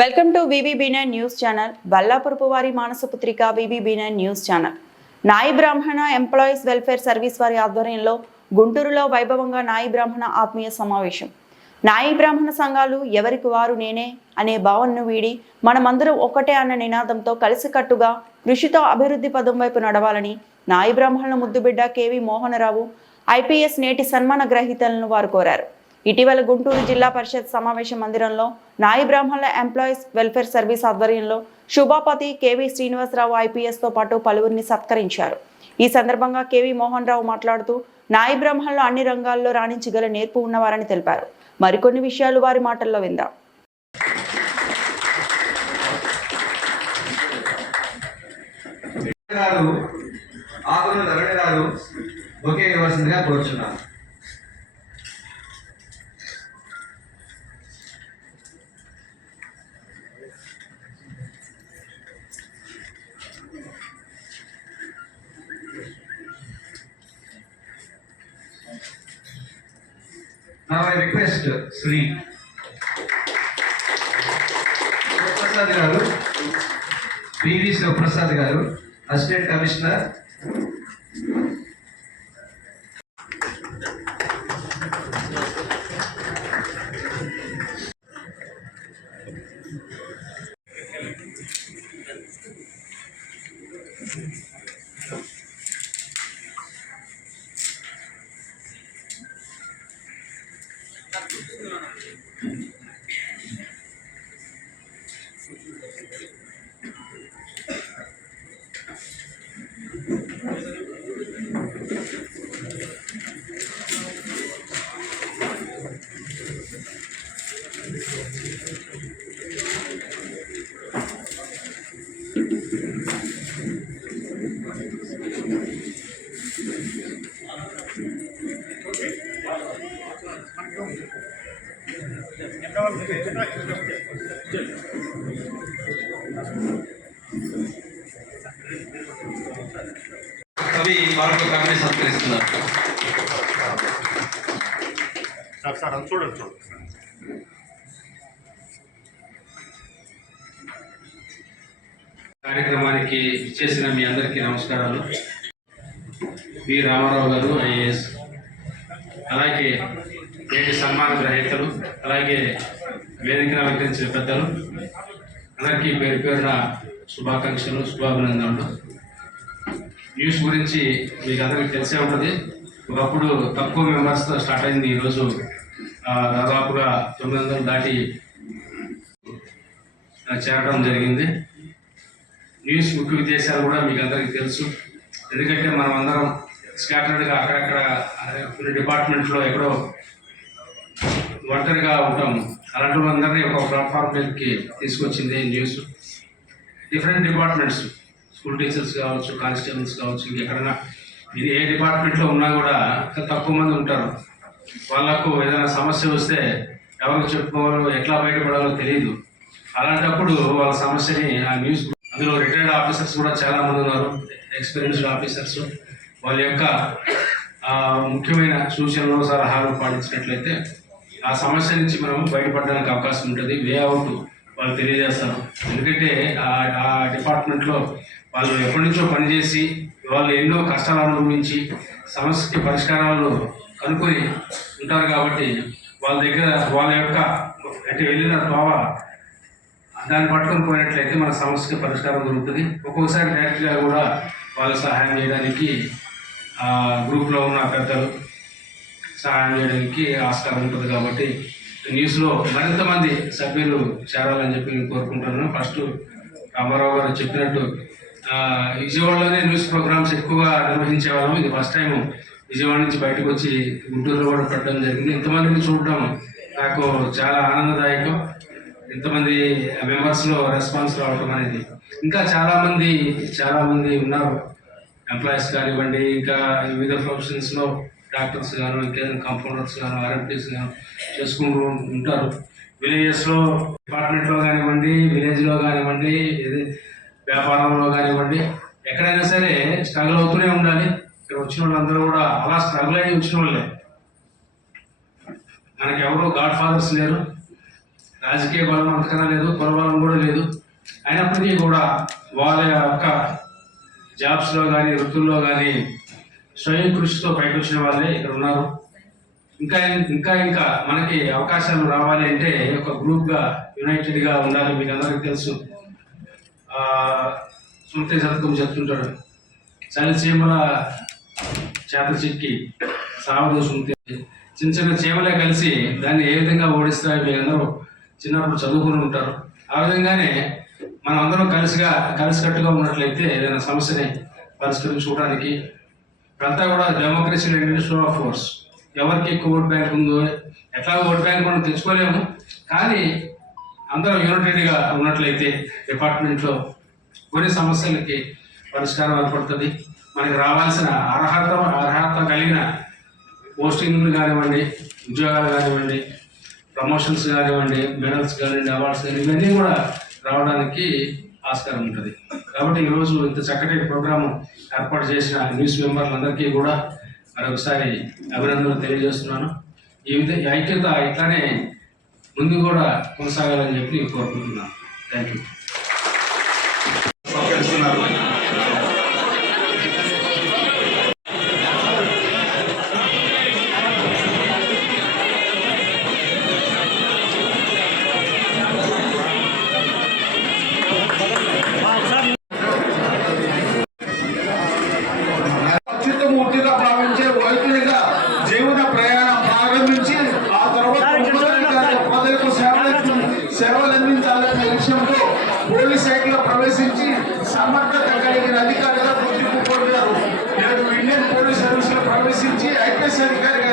Welcome to వివిబీనా news channel Ballapurapu వారి మానసపుత్రిక వివిబి నైన్ న్యూస్ ఛానల్. నాయి బ్రాహ్మణ ఎంప్లాయీస్ వెల్ఫేర్ సర్వీస్ వారి ఆధ్వర్యంలో గుంటూరులో వైభవంగా నాయి బ్రాహ్మణ ఆత్మీయ సమావేశం. నాయి బ్రాహ్మణ సంఘాలు ఎవరికి వారు నేనే అనే భావనను వీడి మనమందరం ఒకటే అన్న నినాదంతో కలిసికట్టుగా కృషితో అభివృద్ధి పదం వైపు నడవాలని నాయి బ్రాహ్మణుల ముద్దుబిడ్డ కేవి మోహనరావు ఐపీఎస్ నేటి సన్మాన గ్రహీతలను వారు కోరారు. ఇటీవల గుంటూరు జిల్లా పరిషత్ సమావేశ మందిరంలో నాయి బ్రాహ్మణుల ఎంప్లాయీస్ వెల్ఫేర్ సర్వీస్ ఆధ్వర్యంలో శుభాపతి కేవీ శ్రీనివాసరావు ఐపీఎస్తో పాటు పలువురిని సత్కరించారు. ఈ సందర్భంగా కేవీ మోహన్ రావు మాట్లాడుతూ నాయి బ్రాహ్మణులు అన్ని రంగాల్లో రాణించగల నేర్పు ఉన్నవారని తెలిపారు. మరికొన్ని విషయాలు వారి మాటల్లో విందాం. గారు గారు ఒకే ఇవ్వాల్సిందిగా కోరుచున్నాను Now I request uh, Sri. Sivaprasad గారు పివి శివప్రసాద్ గారు అసిస్టెంట్ కమిషనర్ కవి మరొక కవిని సత్కరిస్తున్నారు సార్ సార్ అది చూడండి చూడండి. కార్యక్రమానికి ఇచ్చేసిన మీ అందరికీ నమస్కారాలు. వి రామారావు గారు ఐఏఎస్. అలాగే నేటి సన్మాన గ్రహీతలు అలాగే వేదికను అలంకరించిన పెద్దలు అందరికీ పేరు పేరున శుభాకాంక్షలు శుభాభినందనలు. న్యూస్ గురించి మీకు అందరికీ తెలిసే ఉంటుంది. ఒకప్పుడు తక్కువ మెంబర్స్తో స్టార్ట్ అయింది ఈరోజు దాదాపుగా తొమ్మిది వందలు దాటి చేరడం జరిగింది. న్యూస్ ముఖ్య ఉద్దేశాలు కూడా మీకు అందరికీ తెలుసు. ఎందుకంటే మనం అందరం స్కాటర్డ్గా అక్కడక్కడ కొన్ని డిపార్ట్మెంట్లో ఎక్కడో ఒంటరిగా ఉండటం అలాంటి వాళ్ళందరినీ ఒక ప్లాట్ఫామ్ మీదకి తీసుకొచ్చింది news different departments school teachers కావచ్చు కానిస్టేబుల్స్ కావచ్చు ఇంకెక్కడైనా ఇది ఏ డిపార్ట్మెంట్లో ఉన్నా కూడా తక్కువ మంది ఉంటారు. వాళ్ళకు ఏదైనా సమస్య వస్తే ఎవరికి చెప్పుకోవాలో ఎట్లా బయటపడాలో తెలియదు అలాంటప్పుడు వాళ్ళ సమస్యని ఆ న్యూస్ అందులో రిటైర్డ్ ఆఫీసర్స్ కూడా చాలా మంది ఉన్నారు. ఎక్స్పీరియన్స్డ్ ఆఫీసర్స్ వాళ్ళ యొక్క ముఖ్యమైన సూచనలు సలహాలు పాటించినట్లయితే ఆ సమస్య నుంచి మనం బయటపడడానికి అవకాశం ఉంటుంది. వే అవుట్ వాళ్ళు తెలియజేస్తారు. ఎందుకంటే ఆ- డిపార్ట్మెంట్లో వాళ్ళు ఎప్పటి నుంచో పనిచేసి వాళ్ళు ఎన్నో కష్టాలు అనుభవించి సమస్యకి పరిష్కారాలు కనుక్కొని ఉంటారు కాబట్టి వాళ్ళ దగ్గర వాళ్ళ యొక్క అంటే వెళ్ళిన తోవ దాన్ని పట్టుకొని పోయినట్లయితే మన సమస్యకి పరిష్కారం దొరుకుతుంది. ఒక్కొక్కసారి డైరెక్ట్గా కూడా వాళ్ళ సహాయం చేయడానికి ఆ, గ్రూప్లో ఉన్న పెద్దలు సహాయం చేయడానికి ఆస్కారం ఉంటుంది కాబట్టి న్యూస్లో మరింత మంది సభ్యులు చేరాలని చెప్పి నేను కోరుకుంటున్నాను. ఫస్ట్ రామారావు గారు చెప్పినట్టు విజయవాడలోనే న్యూస్ ప్రోగ్రామ్స్ ఎక్కువగా నిర్వహించే వాళ్ళం ఇది ఫస్ట్ టైం విజయవాడ నుంచి బయటకు వచ్చి గుంటూరులో కూడా పెట్టడం జరిగింది. ఇంతమందిని చూడడం నాకు చాలా ఆనందదాయకం. ఇంతమంది మెంబర్స్లో రెస్పాన్స్ రావటం అనేది. ఇంకా చాలామంది చాలామంది ఉన్నారు. ఎంప్లాయీస్ కానివ్వండి ఇంకా వివిధ ప్రొఫెషన్స్లో డాక్టర్స్ గాను ఇంకేదైనా కంపౌండర్స్ గాను ఆర్ఎంపీస్ గాను చేసుకుంటూ ఉంటారు. విలేజెస్లో డిపార్ట్మెంట్లో కానివ్వండి విలేజ్లో కానివ్వండి ఏది వ్యాపారంలో కానివ్వండి ఎక్కడైనా సరే స్ట్రగుల్ అవుతూనే ఉండాలి. ఇక్కడ వచ్చిన వాళ్ళందరూ కూడా అలా స్ట్రగుల్ అయ్యి వచ్చిన వాళ్ళే. మనకి ఎవరు గాడ్ ఫాదర్స్ లేరు. రాజకీయ బలం అంతకన్నా లేదు కుల కూడా లేదు. అయినప్పటికీ కూడా వాళ్ళ యొక్క జాబ్స్లో కానీ వృత్తుల్లో కానీ స్వయం కృషితో పైకి వచ్చిన వాళ్ళే ఇక్కడ ఉన్నారు. ఇంకా ఇంకా ఇంకా మనకి అవకాశాలు రావాలి అంటే ఒక గ్రూప్గా యునైటెడ్గా ఉండాలి మీకు అందరికీ తెలుసు సుమతి శతకం చెప్తుంటాడు. చలి చీమల చేత చిక్కి సావదు సుమతి. చిన్న చిన్న చీమలే కలిసి దాన్ని ఏ విధంగా ఓడిస్తాయో మీ అందరూ చిన్నప్పుడు చదువుకుని ఉంటారు. ఆ విధంగానే మనం అందరం కలిసిగా కలిసికట్టుగా ఉన్నట్లయితే ఏదైనా సమస్యని పరిష్కరించుకోవడానికి అంతా కూడా డెమోక్రసీ షో ఆఫ్ ఫోర్స్ ఎవరికి ఎక్కువ ఓట్ బ్యాంక్ ఉందో ఎట్లా ఓట్ బ్యాంక్ మనం తెచ్చుకోలేము కానీ అందరం యూనిటెడ్గా ఉన్నట్లయితే డిపార్ట్మెంట్లో కొన్ని సమస్యలకి పరిష్కారం ఏర్పడుతుంది. మనకి రావాల్సిన అర్హత అర్హత కలిగిన పోస్టింగ్లు కానివ్వండి ఉద్యోగాలు కానివ్వండి ప్రమోషన్స్ కానివ్వండి మెడల్స్ కానివ్వండి అవార్డ్స్ కానీ ఇవన్నీ కూడా రావడానికి ఆస్కారం ఉంటుంది. కాబట్టి ఈరోజు ఇంత చక్కటి ప్రోగ్రాం ఏర్పాటు చేసిన న్యూస్ మెంబర్లందరికీ కూడా మరొకసారి అభినందనలు తెలియజేస్తున్నాను. ఈ విధ ఐక్యత ఇట్లానే ముందు కూడా కొనసాగాలని చెప్పి కోరుకుంటున్నాను. Thank you esse é Oliveira